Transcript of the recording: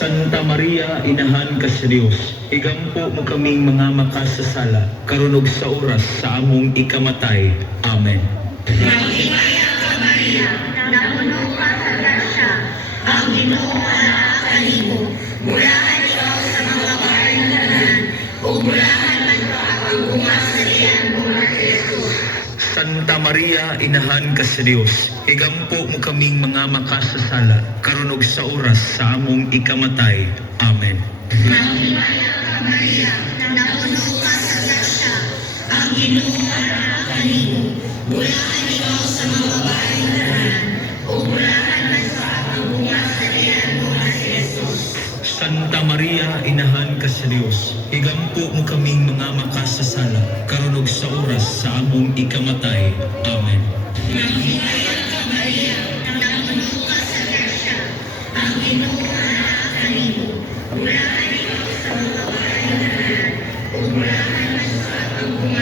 Santa Maria, Inahan ka sa Dios, igampo mo kaming mga makasasala, karunog sa oras sa among ikamatay. Amen. Maghimaya ka, Maria, napuno ka sa grasya, ang Ginoo anak kanimo. Murahan ikaw sa mga baranganan, ug murahan man ka ang bunga sa tiyan mo nga si Jesus. Santa Maria, Inahan ka sa Dios, igampo mo kaming mga makasasala, karunog sa oras sa among ikamatay. Amen. Maghimaya ka, Maria, napuno ka sa grasya, ang Ginoo anak kanimo. Murahan ikaw sa mga baranganan, ug murahan man ka ang bunga sa tiyan mo nga si Jesus. Santa Maria, Inahan ka sa Dios, igampo mo kaming mga makasasala, karunog sa oras sa among ikamatay. Amen. Maghimaya ka, Maria, napuno ka sa grasya, ang Ginoo anak kanimo. Murahan ikaw sa mga baranganan, ug murahan man ka ang bunga